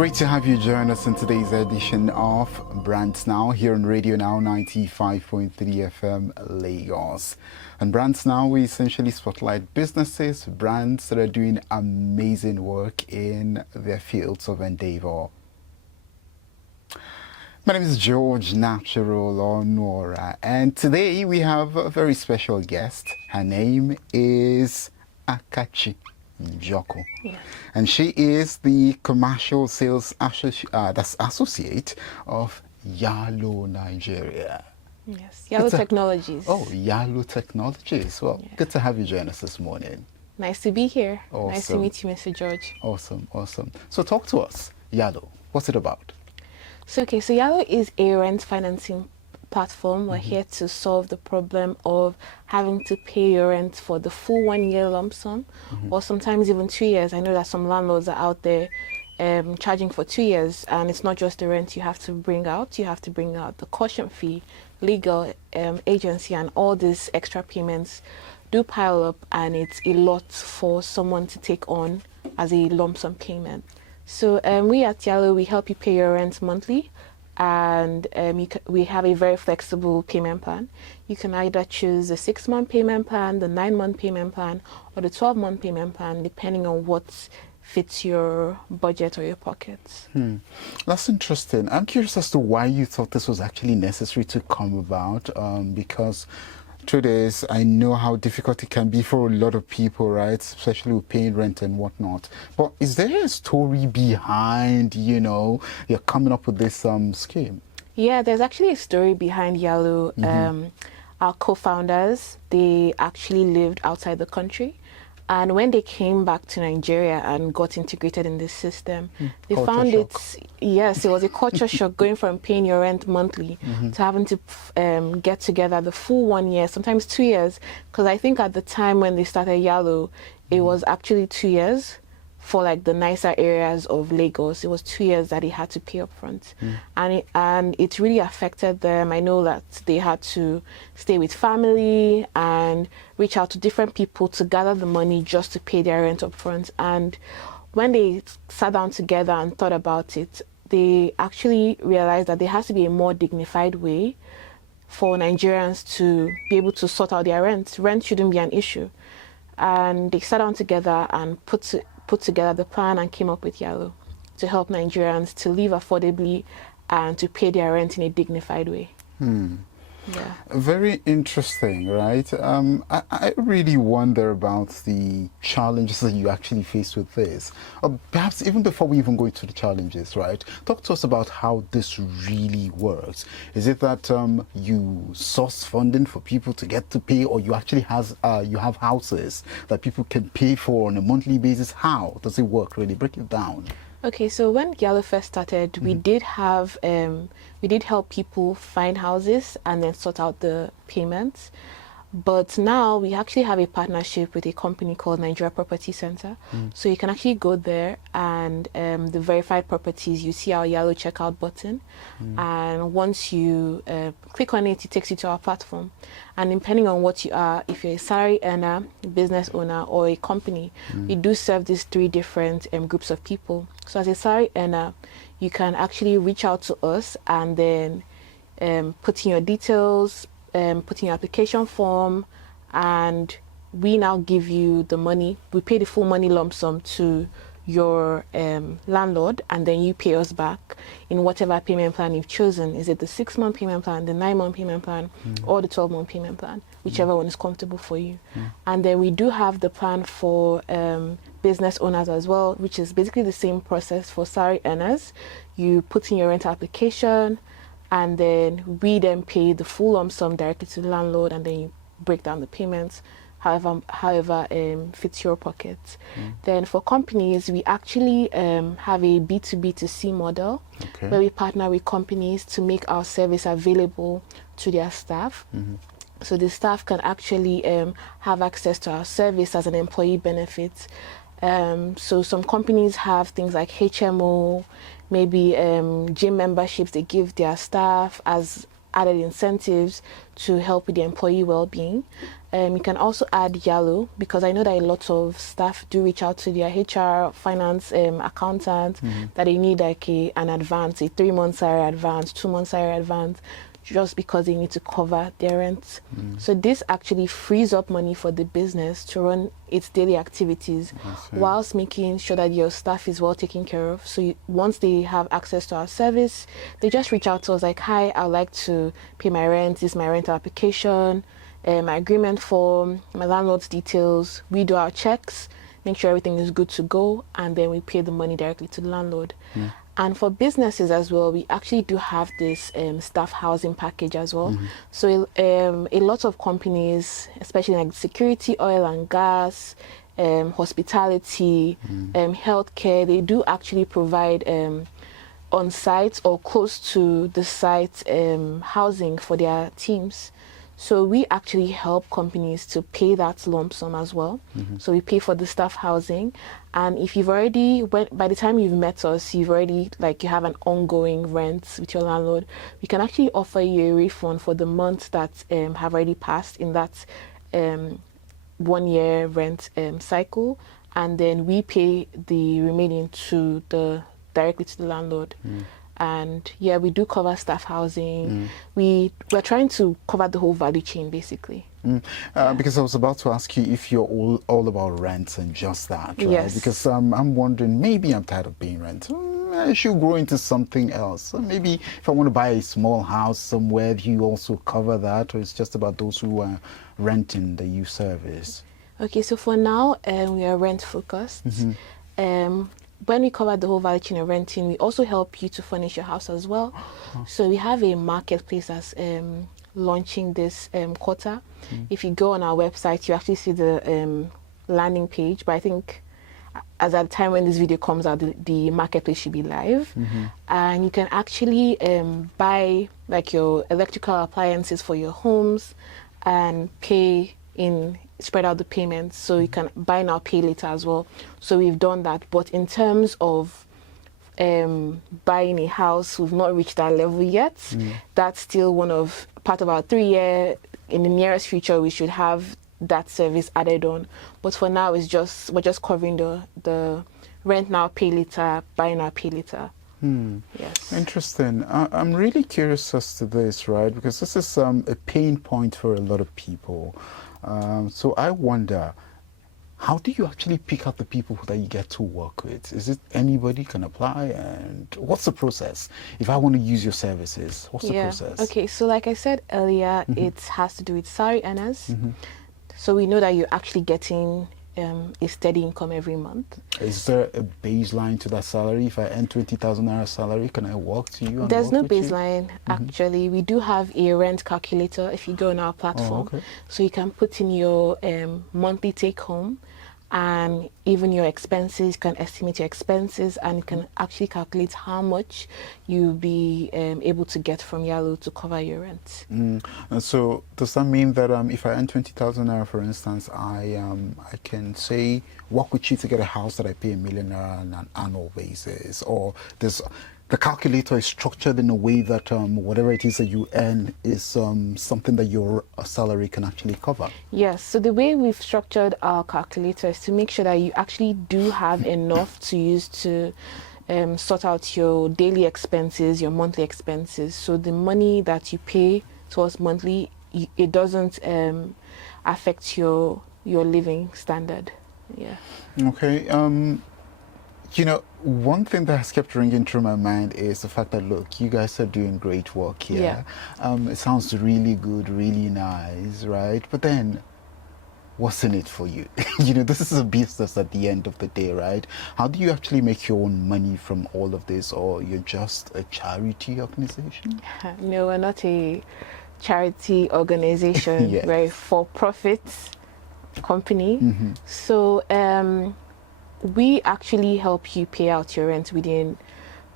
Great to have you join us in today's edition of BrandsNow here on Radionow 95.3 FM Lagos. And BrandsNow, we essentially spotlight businesses, brands that are doing amazing work in their fields of endeavor. My name is George Natural Onora, and today we have a very special guest. Her name is Akachi. Njoku. Yeah. And she is the commercial sales associate of Yalo, Nigeria. Yes, Yalo Technologies. Oh, Yalo Technologies. Well, yeah. Good to have you join us this morning. Nice to be here. Awesome. Nice to meet you, Mr. George. Awesome, awesome. So talk to us, Yalo. What's it about? So Yalo is a rent financing platform. We're here to solve the problem of having to pay your rent for the full 1 year lump sum, or sometimes even 2 years. I know that some landlords are out there charging for 2 years, and it's not just the rent you have to bring out. You have to bring out the caution fee, legal agency, and all these extra payments do pile up, and it's a lot for someone to take on as a lump sum payment. So we at Yalo, we help you pay your rent monthly. And we have a very flexible payment plan. You can either choose the 6-month payment plan, the 9-month payment plan, or the 12-month payment plan, depending on what fits your budget or your pockets. That's interesting. I'm curious as to why you thought this was actually necessary to come about, because through this, I know how difficult it can be for a lot of people, right? Especially with paying rent and whatnot. But is there a story behind, you're coming up with this scheme? Yeah, there's actually a story behind Yalo. Our co-founders, they actually lived outside the country. And when they came back to Nigeria and got integrated in this system, they found it was a culture shock going from paying your rent monthly to having to get together the full 1 year, sometimes 2 years. Because I think at the time when they started Yalo, it was actually 2 years for like the nicer areas of Lagos. It was 2 years that they had to pay up front. And it really affected them. I know that they had to stay with family and reach out to different people to gather the money just to pay their rent up front. And when they sat down together and thought about it, they actually realized that there has to be a more dignified way for Nigerians to be able to sort out their rent. Rent shouldn't be an issue. And they sat down together and put together the plan and came up with Yalo to help Nigerians to live affordably and to pay their rent in a dignified way. Yeah. Very interesting, right? I really wonder about the challenges that you actually face with this. Perhaps even before we even go into the challenges, right? Talk to us about how this really works. Is it that you source funding for people to get to pay, or you actually you have houses that people can pay for on a monthly basis? How does it work, really? Break it down. Okay, so when Yalo first started, we did help people find houses and then sort out the payments. But now we actually have a partnership with a company called Nigeria Property Center. So you can actually go there and the verified properties, you see our Yalo checkout button. And once you click on it, it takes you to our platform. And depending on what you are, if you're a salary earner, business owner, or a company, we do serve these 3 different groups of people. So as a salary earner, you can actually reach out to us and then put in your details, put in your application form, and we now give you the money. We pay the full money lump sum to your landlord, and then you pay us back in whatever payment plan you've chosen. Is it the 6-month payment plan, the 9-month payment plan, or the 12-month payment plan, whichever one is comfortable for you. And then we do have the plan for business owners as well, which is basically the same process for salary earners. You put in your rent application, and then we then pay the full lump sum directly to the landlord, and then you break down the payments however fits your pockets. Then for companies, we actually have a B2B2C model where we partner with companies to make our service available to their staff. So the staff can actually have access to our service as an employee benefit. So some companies have things like HMO, maybe gym memberships they give their staff as added incentives to help with the employee well-being. You can also add Yalo, because I know that a lot of staff do reach out to their HR, finance, accountant, that they need like an advance, a 3-month salary advance, 2-month salary advance, just because they need to cover their rent. So this actually frees up money for the business to run its daily activities, whilst making sure that your staff is well taken care of. So once they have access to our service, they just reach out to us like, hi, I'd like to pay my rent, this is my rental application, my agreement form, my landlord's details. We do our checks, make sure everything is good to go, and then we pay the money directly to the landlord. And for businesses as well, we actually do have this staff housing package as well. So a lot of companies, especially like security, oil and gas, hospitality, healthcare, they do actually provide on site or close to the site housing for their teams. So we actually help companies to pay that lump sum as well. So we pay for the staff housing, and if you've already by the time you've met us, you've already you have an ongoing rent with your landlord, we can actually offer you a refund for the months that have already passed in that 1-year rent cycle, and then we pay the remaining directly to the landlord. And yeah, we do cover staff housing. We're trying to cover the whole value chain, basically. Because I was about to ask you if you're all about rent and just that, right? Yes. Because I'm wondering, maybe I'm tired of paying rent. I should grow into something else. So maybe if I want to buy a small house somewhere, do you also cover that, or it's just about those who are renting the youth service? Okay, so for now, we are rent focused. When we cover the whole value chain of renting, we also help you to furnish your house as well. So we have a marketplace that's launching this quarter. If you go on our website, you actually see the landing page, but I think as at the time when this video comes out, the marketplace should be live. And you can actually buy like your electrical appliances for your homes and pay spread out the payments, so you can buy now, pay later as well. So we've done that, but in terms of buying a house, we've not reached that level yet. That's still part of our 3-year. In the nearest future, we should have that service added on, but for now we're just covering the rent now, pay later, buy now, pay later. Yes. Interesting. I'm really curious as to this, right? Because this is a pain point for a lot of people. So I wonder, how do you actually pick out the people that you get to work with? Is it anybody can apply? And what's the process? If I want to use your services, what's the process? Okay, so like I said earlier, it has to do with salary earners. So we know that you're actually getting a steady income every month. Is there a baseline to that salary? If I earn 20,000 naira salary, can I work to you? There's no baseline, actually. We do have a rent calculator if you go on our platform. So you can put in your monthly take home and even your expenses. You can estimate your expenses, and you can actually calculate how much you'll be able to get from Yalo to cover your rent. And so does that mean that if I earn 20,000 naira, for instance, I can say work with you to get a house that I pay $1 million on an annual basis, or the calculator is structured in a way that whatever it is that you earn is something that your salary can actually cover? Yes, so the way we've structured our calculator is to make sure that you actually do have enough to use to sort out your daily expenses, your monthly expenses. So the money that you pay towards monthly, it doesn't affect your living standard. Yeah. Okay. You know, one thing that has kept ringing through my mind is the fact that, look, you guys are doing great work here. It sounds really good, really nice, right? But then, what's in it for you? You know, this is a business at the end of the day, right? How do you actually make your own money from all of this, or you're just a charity organization? No, we're not a charity organization. We're a for-profit company. So, we actually help you pay out your rent within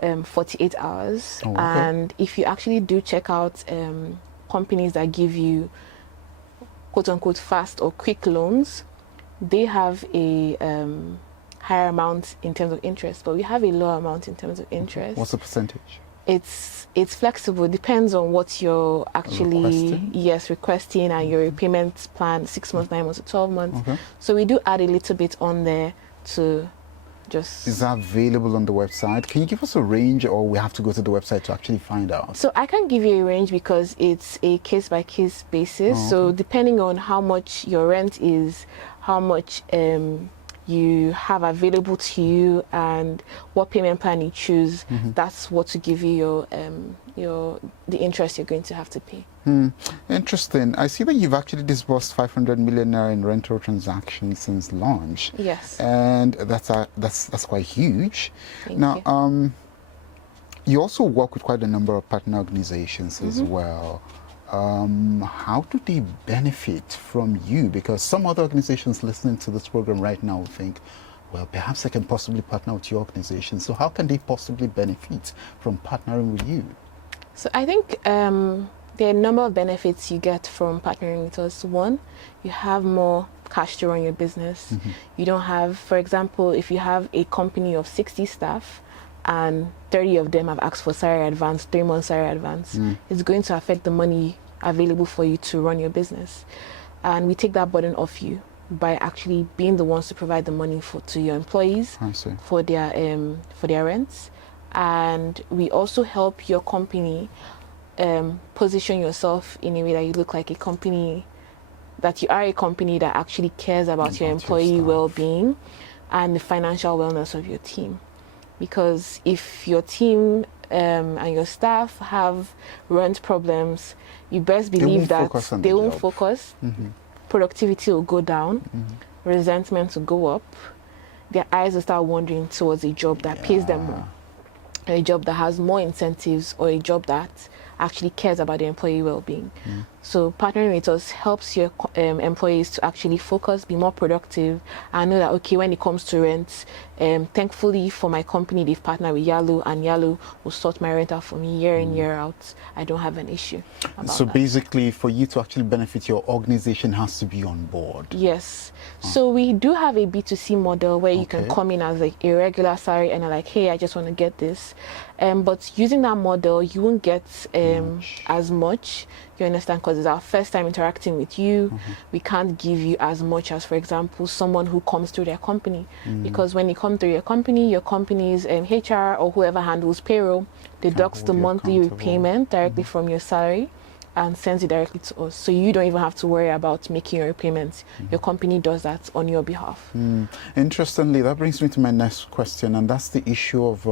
48 hours. And if you actually do check out companies that give you quote-unquote fast or quick loans, they have a higher amount in terms of interest, but we have a lower amount in terms of interest. What's the percentage? It's flexible. Depends on what you're actually requesting and your repayment plan, 6 months, 9 months, or 12 months. Okay. So we do add a little bit on there to just. Is that available on the website? Can you give us a range, or we have to go to the website to actually find out? So I can't give you a range because it's a case by case basis. Oh, okay. So depending on how much your rent is, how much you have available to you, and what payment plan you choose, that's what to give you the interest you're going to have to pay. Interesting. I see that you've actually disbursed 500 million naira in rental transactions since launch. Yes. And that's quite huge. Thank now, you. You also work with quite a number of partner organizations as well. How do they benefit from you? Because some other organizations listening to this program right now will think, well, perhaps I can possibly partner with your organization. So how can they possibly benefit from partnering with you? So I think there are a number of benefits you get from partnering with us. One, you have more cash to run your business. You don't have, for example, if you have a company of 60 staff and 30 of them have asked for salary advance, 3 months salary advance, it's going to affect the money available for you to run your business. And we take that burden off you by actually being the ones to provide the money to your employees for their rents. And we also help your company position yourself in a way that you look like a company, that you are a company that actually cares about your employee well-being and the financial wellness of your team. Because if your team and your staff have rent problems, you best believe that they won't focus. Productivity will go down, resentment will go up, their eyes will start wandering towards a job that pays them more, a job that has more incentives, or a job that actually cares about the employee well-being. So partnering with us helps your employees to actually focus, be more productive, and know that, okay, when it comes to rent, thankfully for my company, they've partnered with Yalo, and Yalo will sort my rent out for me year in, year out. I don't have an issue about So that. basically, for you to actually benefit, your organization has to be on board. Yes. So we do have a B2C model where you can come in as like a regular salary and like, hey, I just want to get this. But using that model, you won't get as much. You understand? Because it's our first time interacting with you. We can't give you as much as, for example, someone who comes through their company. Because when you come through your company's HR or whoever handles payroll deducts the monthly repayment directly from your salary and sends it directly to us. So you don't even have to worry about making your repayments. Your company does that on your behalf. Interestingly, that brings me to my next question, and that's the issue of,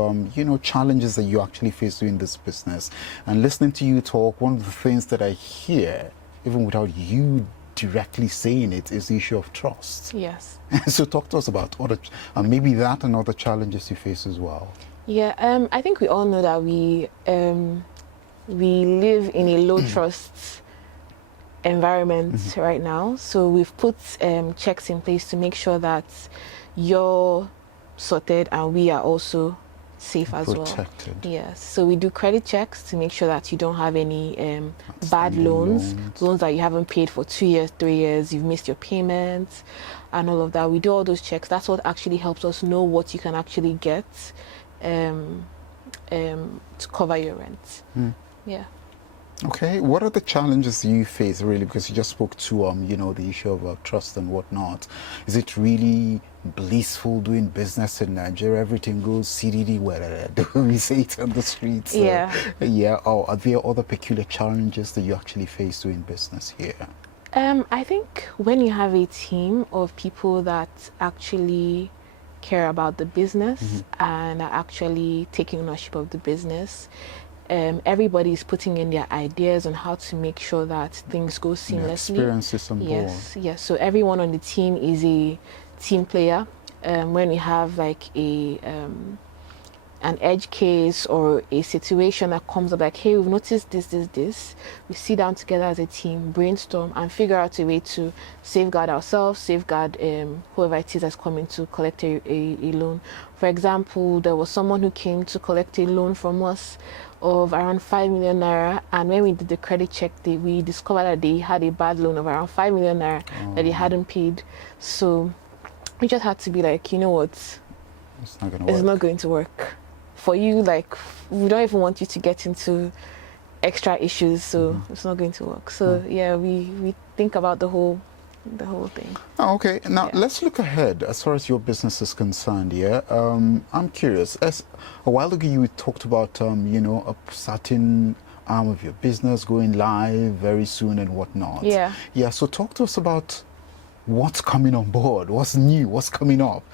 challenges that you actually face doing this business. And listening to you talk, one of the things that I hear, even without you directly saying it, is the issue of trust. Yes. So talk to us about maybe that and other challenges you face as well. Yeah, I think we all know that we live in a low trust environment right now. So we've put checks in place to make sure that you're sorted and we are also safe as well. Protected. Yes. So we do credit checks to make sure that you don't have any bad loans that you haven't paid for 2 years, 3 years, you've missed your payments and all of that. We do all those checks. That's what actually helps us know what you can actually get to cover your rent. Yeah. Okay, what are the challenges you face, really? Because you just spoke to the issue of trust and whatnot. Is it really blissful doing business in Nigeria? Everything goes CDD, where we say it on the streets. Yeah. Or are there other peculiar challenges that you actually face doing business here? I think when you have a team of people that actually care about the business and are actually taking ownership of the business, everybody is putting in their ideas on how to make sure that things go seamlessly. Experiences on board. Yes. So everyone on the team is a team player. When we have like an edge case or a situation that comes up, like, hey, we've noticed this, we sit down together as a team, brainstorm, and figure out a way to safeguard ourselves, safeguard whoever it is that's coming to collect a loan. For example, there was someone who came to collect a loan from us of around 5 million naira, and when we did the credit check, we discovered that they had a bad loan of around 5 million naira that they hadn't paid. So we just had to be like, you know what, it's not going to work. for you, like, we don't even want you to get into extra issues, so it's not going to work. So yeah, we think about the whole thing. Oh, okay. Now Yeah. let's look ahead as far as your business is concerned. Yeah, I'm curious. As a while ago, you talked about a certain arm of your business going live very soon and whatnot. Yeah. Yeah. So talk to us about what's coming on board, what's new, what's coming up.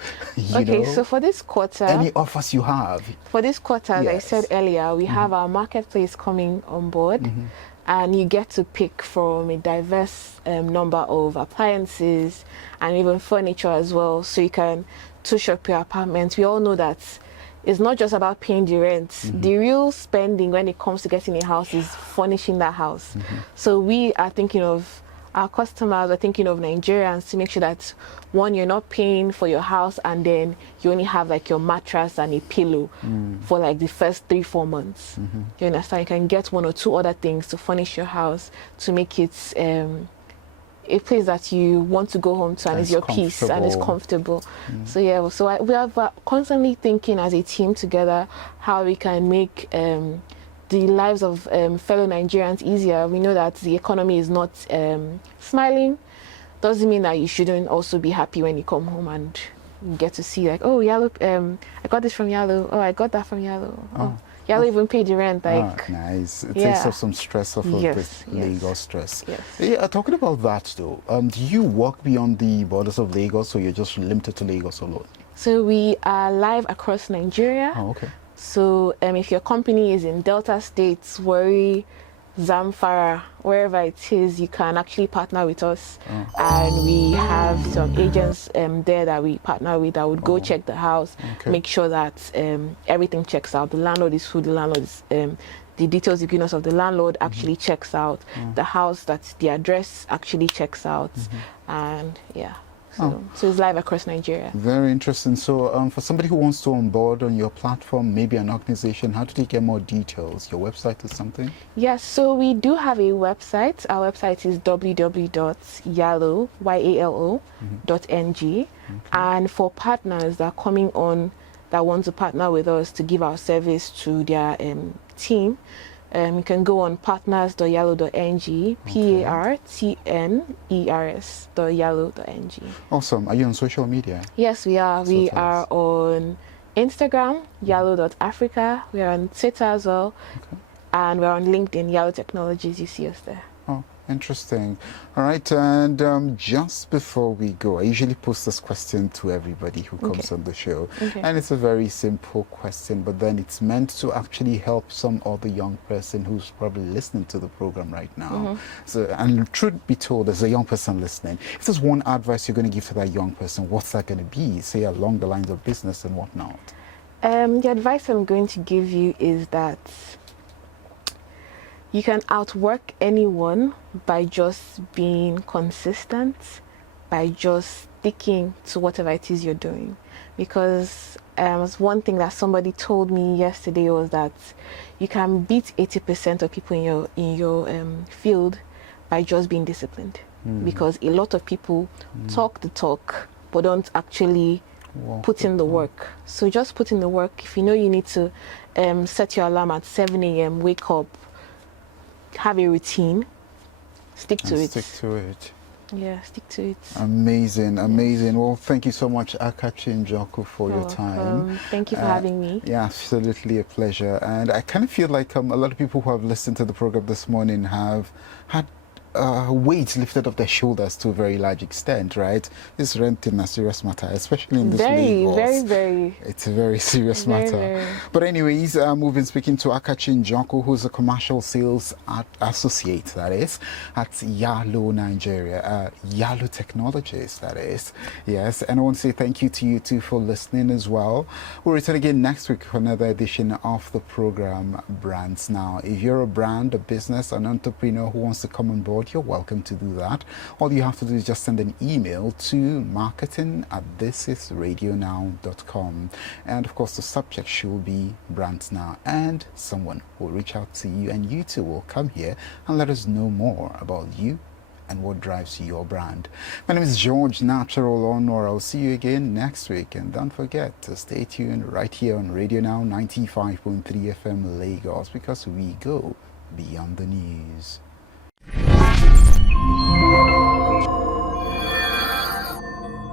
Okay, so for this quarter, any offers you have? as I Yes. said earlier, we have our marketplace coming on board, and you get to pick from a diverse number of appliances and even furniture as well, so you can touch up your apartment. We all know that it's not just about paying the rent. The real spending when it comes to getting a house is furnishing that house. So we are thinking of our customers, are thinking of Nigerians, to make sure that, one, you're not paying for your house and then you only have like your mattress and a pillow for like the first 3-4 months. You understand? You can get 1 or 2 other things to furnish your house, to make it a place that you want to go home to, and is your peace and is comfortable. So yeah, so we are constantly thinking as a team together how we can make the lives of fellow Nigerians easier. We know that the economy is not smiling. Doesn't mean that you shouldn't also be happy when you come home and you get to see, like, oh, Yalo, I got this from Yalo. Oh, I got that from Yalo. Oh, Yalo even paid the rent. Like, nice. It takes off some stress off of this Lagos stress. Yes. Yeah, talking about that though, do you work beyond the borders of Lagos, or you're just limited to Lagos alone? So we are live across Nigeria. Oh, okay. So if your company is in Delta States, Warri, Zamfara, wherever it is, you can actually partner with us. And we have some agents there that we partner with that would go check the house, make sure that everything checks out. The landlord is who the landlord is. The details you've given us of the landlord actually checks out. The house, that's the address, actually checks out. And yeah. So it's live across Nigeria. Very interesting. So for somebody who wants to onboard on your platform, maybe an organization, how do they get more details? Your website is something? Yes, so we do have a website. Our website is www.yalo.ng. And for partners that are coming on, that want to partner with us to give our service to their team, you can go on partners.yalo.ng, partners.yalo.ng. Awesome. Are you on social media? Yes, we are. We are on Instagram, yalo.africa. We are on Twitter as well. And we're on LinkedIn, Yalo Technologies. You see us there. Oh, interesting. All right, and just before we go, I usually pose this question to everybody who comes on the show. And it's a very simple question, but then it's meant to actually help some other young person who's probably listening to the program right now. So, and truth be told, as a young person listening, if there's one advice you're going to give to that young person, what's that going to be? Say along the lines of business and whatnot. The advice I'm going to give you is that you can outwork anyone by just being consistent, by just sticking to whatever it is you're doing. Because one thing that somebody told me yesterday was that you can beat 80% of people in your field by just being disciplined. Because a lot of people talk the talk but don't actually put in the work. So just put in the work. If you know you need to set your alarm at 7 a.m., wake up, have a routine, stick to it. Stick to it. Yeah, stick to it. Amazing, amazing. Well, thank you so much, Akachi and Njoku, for your time. Thank you for having me. Yeah, absolutely a pleasure. And I kind of feel like a lot of people who have listened to the program this morning have had weights lifted off their shoulders to a very large extent, right? This renting a serious matter, especially in this Lagos. Very. It's a very serious matter. But anyways, we've been speaking to Akachi Njoku, who's a commercial sales associate, that is, at Yalo, Nigeria. Yalo Technologies, that is. Yes, and I want to say thank you to you too for listening as well. We'll return again next week for another edition of the program Brands Now. If you're a brand, a business, an entrepreneur who wants to come on board, you're welcome to do that. All you have to do is just send an email to marketing@thisisradionow.com, and of course the subject should be Brands Now, and someone will reach out to you and you too will come here and let us know more about you and what drives your brand. My name is George Natural Honor. I'll see you again next week, and don't forget to stay tuned right here on Radio Now 95.3 FM Lagos, because we go beyond the news.